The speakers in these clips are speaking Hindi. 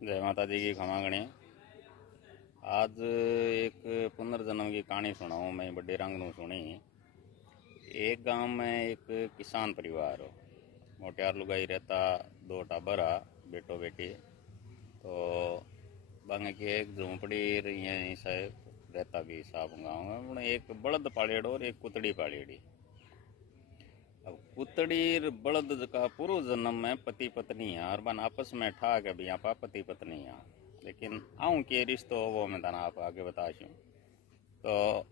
जय माता जी की खमा गणी। आज एक पुनर्जन्म की कहानी सुनाऊं मैं बड़े रंग नू सुनी। एक गांव में एक किसान परिवार हो, मोटियार लुगाई रहता, दो टाबरा, बेटो बेटी। तो बांगे की एक झोंपड़ी रही से रहता भी साफ गाँव में। उन्हें एक बलद पालेड़ो और एक कुतड़ी पालेड़ी। अब कुतड़ी बलद का पूर्व जन्म में पति पत्नी है और बन आपस में ठा के भी आप पति पत्नी है, लेकिन आऊँ के रिश्तो वो मैं तना आप आगे बताशूँ। तो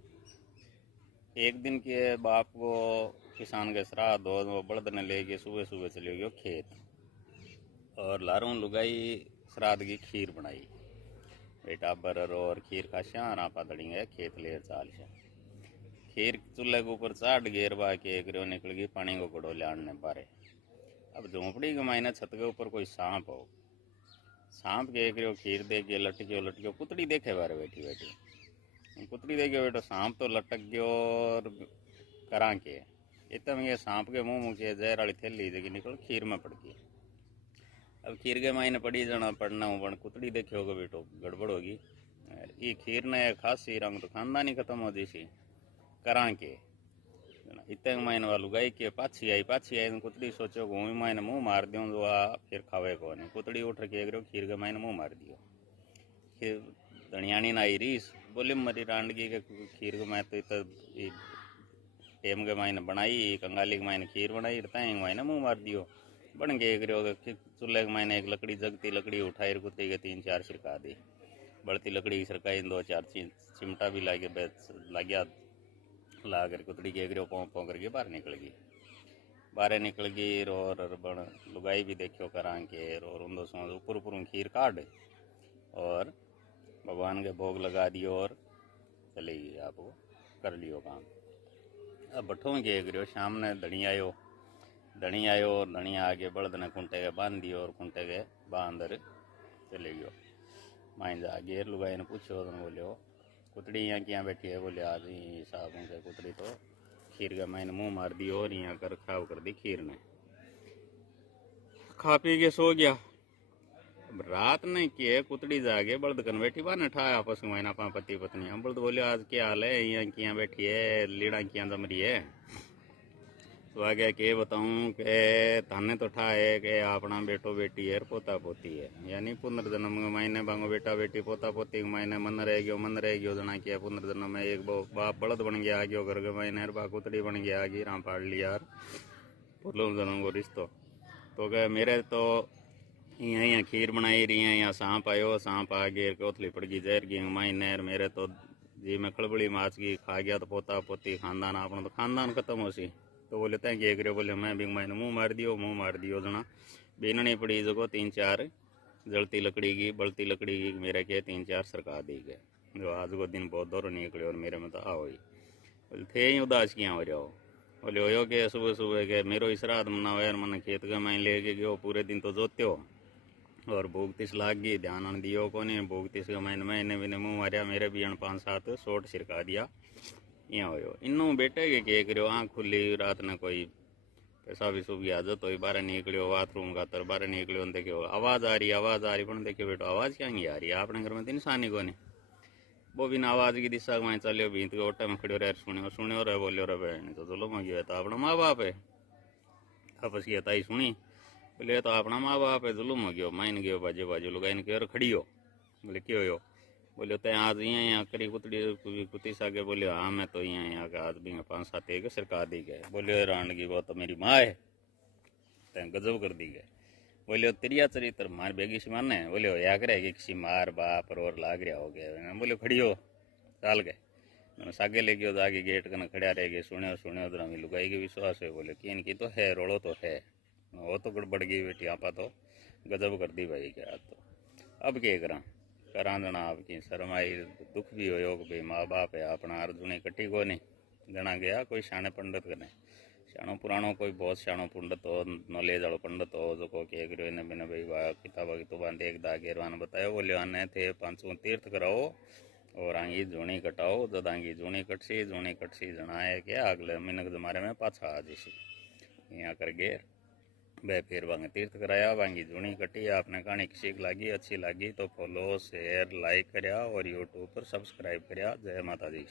एक दिन के बाप को किसान के श्राद्ध हो, वो बलद ने ले गए, सुबह सुबह चले गयो खेत और लारों लुगाई श्राद्ध की खीर बनाई। बेटा बरर और खीर का श्यार आपा दड़ी गए खेत ले चाल से। खीर चूल्हे के ऊपर चाट घेर बा के एक निकल गई पानी को कड़ो लाने पारे। अब झोंपड़ी के मायने छत के ऊपर कोई सांप हो, सांप के एक खीर दे के लटक्यो लटक्यो, कुतड़ी देखे बारे बैठी बैठी। कुतड़ी देखे बैठो सांप तो लटक गयो और करा के इतम ये सांप के मुंह के जहर वाली थैली जगह निकल खीर में पड़ गई। अब खीर के मायने पड़ी जाना पड़ना हो, कुतड़ी देखे होगा बेटो गड़बड़ होगी। ये खीर ने खासी रंग तो खानदानी खत्म हो जैसी करा के इतने मायने वालू गाय के पाछी आई तो कुतड़ी सोचो घूमी मायने मुंह मार दियो जो आ फिर खावे को नहीं। कुतड़ी उठ के खीर के मायने मुंह मार दियो। खीर धनियाणी ना आई रीस बोले मरी रांडगी के खीर के मैं तो टेम के मायने बनाई, कंगाली के मायने खीर बनाई, तय मायने मुंह मार दियो। बन गए चूल्हे के मायने एक लकड़ी जगती लकड़ी उठाई कुतड़ी के 3-4 छिड़का दी। बढ़ती लकड़ी की सरकाई 2-4 चिमटा भी लागे लाग्या ला कर कुतड़ी के पों पों करके बाहर निकल गई। बाहर निकल गई और बण लुगाई भी देखो करा के और उन दोस्तों ऊपर ऊपर खीर काट और भगवान के भोग लगा दियो और चली गई। आपको कर लियो काम। अब बठों के गिरो शाम ने धनी आयो और धनी आगे बड़द ने खूंटे के बांध दियो और खूंटे के बांधर चले गयो। माइन जा गेर लुगाई ने पूछो तो बोलियो कुतड़ी यहाँ क्या बैठी है। बोले आज ही साहब से कुतड़ी तो खीर का माइन मुंह मार दी और यहाँ कर खाव कर दी खीर ने। खा पी के सो गया। रात ने किए कुतड़ी जागे बल्द कन बैठी बाने ठा आपस में मायना पा पति पत्नी। हम बल्द बोले आज क्या हाल है, यहाँ किया बैठी है, लीड़ा किया जम रही है। तो आगे के बताऊं के थाने तो ठा है के अपना बेटो बेटी है पोता पोती है, यानी पुनर्जन्म के मायने बांगो बेटा बेटी पोता पोती के मायने मन रह गयो जना किया पुनर्जन्म में एक बाप बलद बन गया आ गयो घर के मायने, बा कुतड़ी बन गया आगी राम पाड़ लिया पुनर्जन्म को रिश्तो। तो कहे मेरे तो यहाँ खीर बनाई रही है, यहाँ सांप आयो, सांप आ गया कोथली पड़ गई जहर की मायने, मेरे तो जी में खड़बड़ी माच गई, खा गया तो पोता पोती खानदान अपना तो खानदान खत्म हो सी। तो बोले तय क्या करे, बोले मैं भी मायने मुंह मार दियो जना बीननी पड़ी जगो 3-4 जलती लकड़ी की बलती लकड़ी की मेरे के 3-4 सरका दी गए। जो आज को दिन बहुत दौर निकले और मेरे में तो आओ ही बोले थे ही उदास किया हो जाओ। बोले हो के सुबह सुबह के मेरो श्राद्ध मनाओ यार, मन खेत के मैं ले के गयो पूरे दिन तो जोत्यो और भूख तिस लाग गई, ध्यान आन दियो को नहीं। भूख तिस के मैंने भी मुँह मारिया, मेरे भी 5-7 शोट छिड़का दिया। यहाँ हो इनू बेटे के करो आँख खुली रात ने कोई पैसा भी सुबह आदत हो बाहर निकलो बाथरूम का तर बाहर निकलो देखो आवाज आ रही पण देखो बेटो आवाज क्या आ रही है, अपने घर में तो इंसान ही को नहीं। वो बिना आवाज की दिशा में चलो भीत के ओटे में खड़ो रहे सुनियो रहे बोलियो रहे बहन तो चलो मैं गया था अपना माँ बाप है। आपस की ताई सुनी बोले तो अपना माँ बाप है, जुलूम हो गयो माइन गयो बाजू बाजू लुगाई के खड़ी हो। बोले क्यों हो, बोले तो आज यहाँ करी कुतड़ी कुती सागे। बोले हाँ मैं तो यहाँ का आदमी 5-7 एक सरकार दी गए। बोले रांडगी वो तो मेरी माँ है, तैं गजब कर दी गए। बोले तिरिया चरित्र मार बेगी सी माने। बोले हो या करे किसी मार बाप और लाग रहा हो गया। बोले खड़ी हो चाल गए। मैंने सागे ले गयो आगे गेट कन खड़ा रह गए, सुनियो तो हमें लुगाई के विश्वास है। बोले कि इनकी तो है रोड़ो तो है, वो तो गड़बड़ गई बेटी आपा तो गजब कर दी भाई क्या। तो अब क्या करा जना आपकी शर्म आई, दुख भी हो योग भाई माँ बाप है अपना अर्जुन कट्टी को नहीं जना गया कोई शाणे पंडित कने शाणो पुराणो कोई बहुत शाणो पंडित हो नॉलेज वालों पंडित हो जो को के ने बिना भाई वाह किताबा किताबा देख दा गेरवान बतायो। बोले आने थे 5 तीर्थ कराओ और आंगी जूनी कटाओ, जद आंगी जूनी कटसी जना है कि अगले मिनक जमारे में पाछा आ जैसी यहाँ कर गेर। वह फिर वांग तीर्थ कराया वांगी जुनी कटी। आपने कहानी किसी की लगी अच्छी लगी तो फॉलो शेयर लाइक करया और यूट्यूब पर सब्सक्राइब करया। जय माता दी।